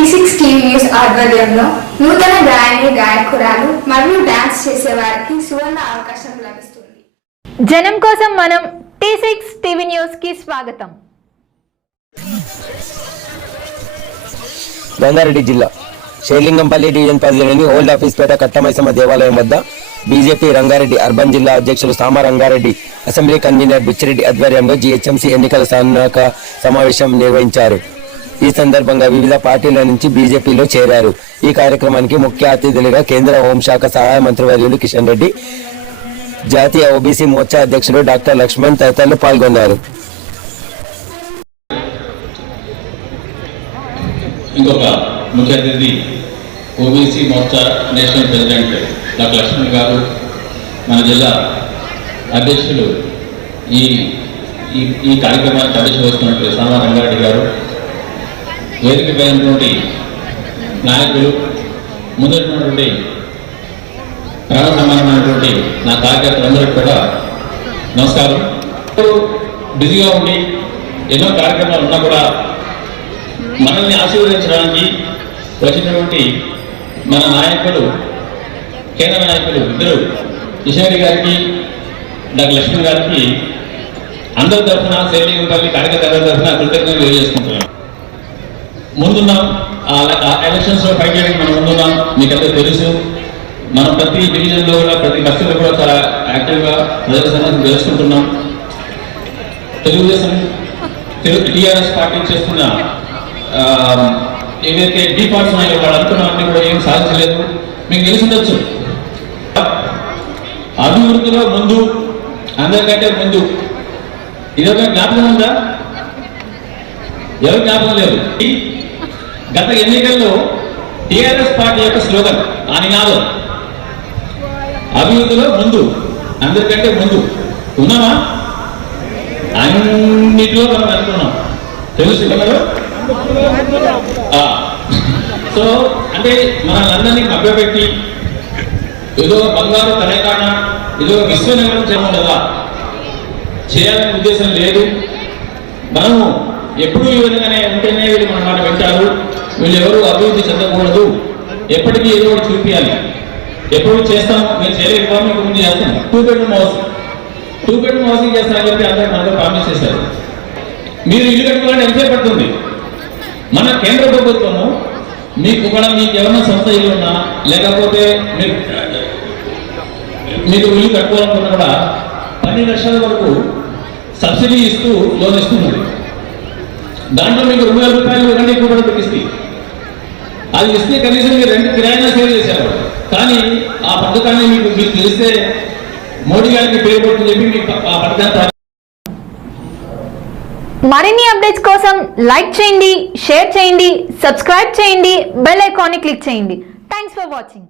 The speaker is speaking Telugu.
T6 టీవీ న్యూస్ ఆధ్వర్యంలో నూతన గాయకురాలు మరియు డాన్స్ చేసేవారికి సువర్ణ అవకాశం లభిస్తుంది. జనం కోసం మనం T6 టీవీ న్యూస్ కి స్వాగతం. రంగారెడ్డి జిల్లా షేర్లింగంపల్లి డివిజన్ పరిధిలోని ఓల్డ్ ఆఫీస్పేట కట్టమైసమ్మ దేవాలయం వద్ద బీజేపీ రంగారెడ్డి అర్బన్ జిల్లా అధ్యక్షులు సామ రంగారెడ్డి, అసెంబ్లీ కన్వీనర్ బిచ్చిరెడ్డి ఆధ్వర్యంలో జీహెచ్ఎంసీ ఎన్నికల సన్నాహక సమావేశం నిర్వహించారు. ఈ సందర్భంగా వివిధ పార్టీల నుంచి బీజేపీలో చేరారు. ఈ కార్యక్రమానికి ముఖ్య అతిథులుగా కేంద్ర హోంశాఖ సహాయ మంత్రివర్యులు కిషన్ రెడ్డి, జాతీయ ఓబీసీ మోర్చా అధ్యక్షులు డాక్టర్ లక్ష్మణ్ తదితరులు పాల్గొన్నారు. ఇంకొక ముఖ్య అతిథి OBC Morcha national president doctor Laxman గారు, మన జిల్లా అధ్యక్షులు ఈ కార్యక్రమానికి అధ్యక్షత వస్తున్నటువంటి సామ రంగారెడ్డి గారు, వేదిక పైనటువంటి నాయకులు, ముందున్నటువంటి ప్రాణ సమానమైనటువంటి నా కార్యకర్తలందరికీ కూడా నమస్కారం. బిజీగా ఉండి ఎన్నో కార్యక్రమాలు ఉన్నా కూడా మనల్ని ఆశీర్వదించడానికి వచ్చినటువంటి మన నాయకులు, కేంద్ర నాయకులు ఇద్దరు కిషన్ గారికి, డాక్టర్ లక్ష్మణ్ గారికి అందరి తరఫున, షేర్లింగంపల్లి కార్యకర్తల తరఫున కృతజ్ఞతలు తెలియజేసుకుంటున్నాం. ముందున్నాం, ఎలక్షన్స్లో ఫైట్ చేయడానికి మనం ముందున్నాం. మీకు అందరూ తెలుసు, మనం ప్రతి డివిజన్లో కూడా ప్రతి బస్సులో కూడా చాలా యాక్టివ్గా ప్రజల సమస్యలు తెలుసుకుంటున్నాం. తెలుగుదేశం టీఆర్ఎస్ పార్టీ చేస్తున్న ఏదైతే డీఫాల్ట్స్ ఉన్నాయో వాళ్ళు అనుకున్నవన్నీ కూడా ఏం సాధించలేదు. మీకు తెలిసి ఉండొచ్చు, అభివృద్ధిలో ముందు, అందరికంటే ముందు. ఇదొక జ్ఞాపకం ఉందా? ఎవరు జ్ఞాపకం లేదు? గత ఎన్నికల్లో టీఆర్ఎస్ పార్టీ యొక్క స్లోగన్, ఆ నినాదం అభివృద్ధిలో ముందు, అందరికంటే ముందు. ఉన్నామా? అన్నిటిలో మనం అనుకున్నాం, తెలుసు కదా. సో అంటే మనల్ని మభ్యపెట్టి ఏదో బంగారు తెలంగాణ, ఏదో విశ్వనగరం చేయడం కదా చేయాలనే ఉద్దేశం లేదు. మనము ఎప్పుడు ఈ విధంగానే ఉంటేనే వీళ్ళు మన మాట వింటారు. వీళ్ళు ఎవరు అభివృద్ధి చెందకూడదు, ఎప్పటికీ ఏదో ఒకటి చూపించాలి. ఎప్పుడు చేస్తాం, మేము చేయలేకపోవడం మీకు ముందు చేస్తాం. 2 bedroom హౌసింగ్ చేస్తామని చెప్పి అందరూ మనకు ప్రామిస్ చేశారు. మీరు ఇల్లు కట్టుకోవాలంటే ఎంతసేపు పడుతుంది? మన కేంద్ర ప్రభుత్వము మీకు కూడా, మీకు ఏమన్నా సొంత ఇల్లు ఉన్నా, లేకపోతే మీకు ఇల్లు కట్టుకోవాలనుకున్నా కూడా 12 లక్షల వరకు సబ్సిడీ ఇస్తూ లోన్ ఇస్తున్నది. దాంట్లో మీకు 2,000 రూపాయలు రెండే కూడా దొరికిస్తాయి. అది ఇస్తే కనీసం మీరు రెంట్ కిరాయినా సేవ్ చేశారు. కానీ ఆ పథకాన్ని మీకు తెలిస్తే మోడీ గారికి పేరుపడుతుంది చెప్పి మీకు ఆ పథకాన్ని. మరిన్ని అప్డేట్స్ కోసం లైక్ చేయండి, షేర్ చేయండి, సబ్స్క్రైబ్ చేయండి, బెల్ ఐకాన్ ని క్లిక్ చేయండి. Thanks for watching.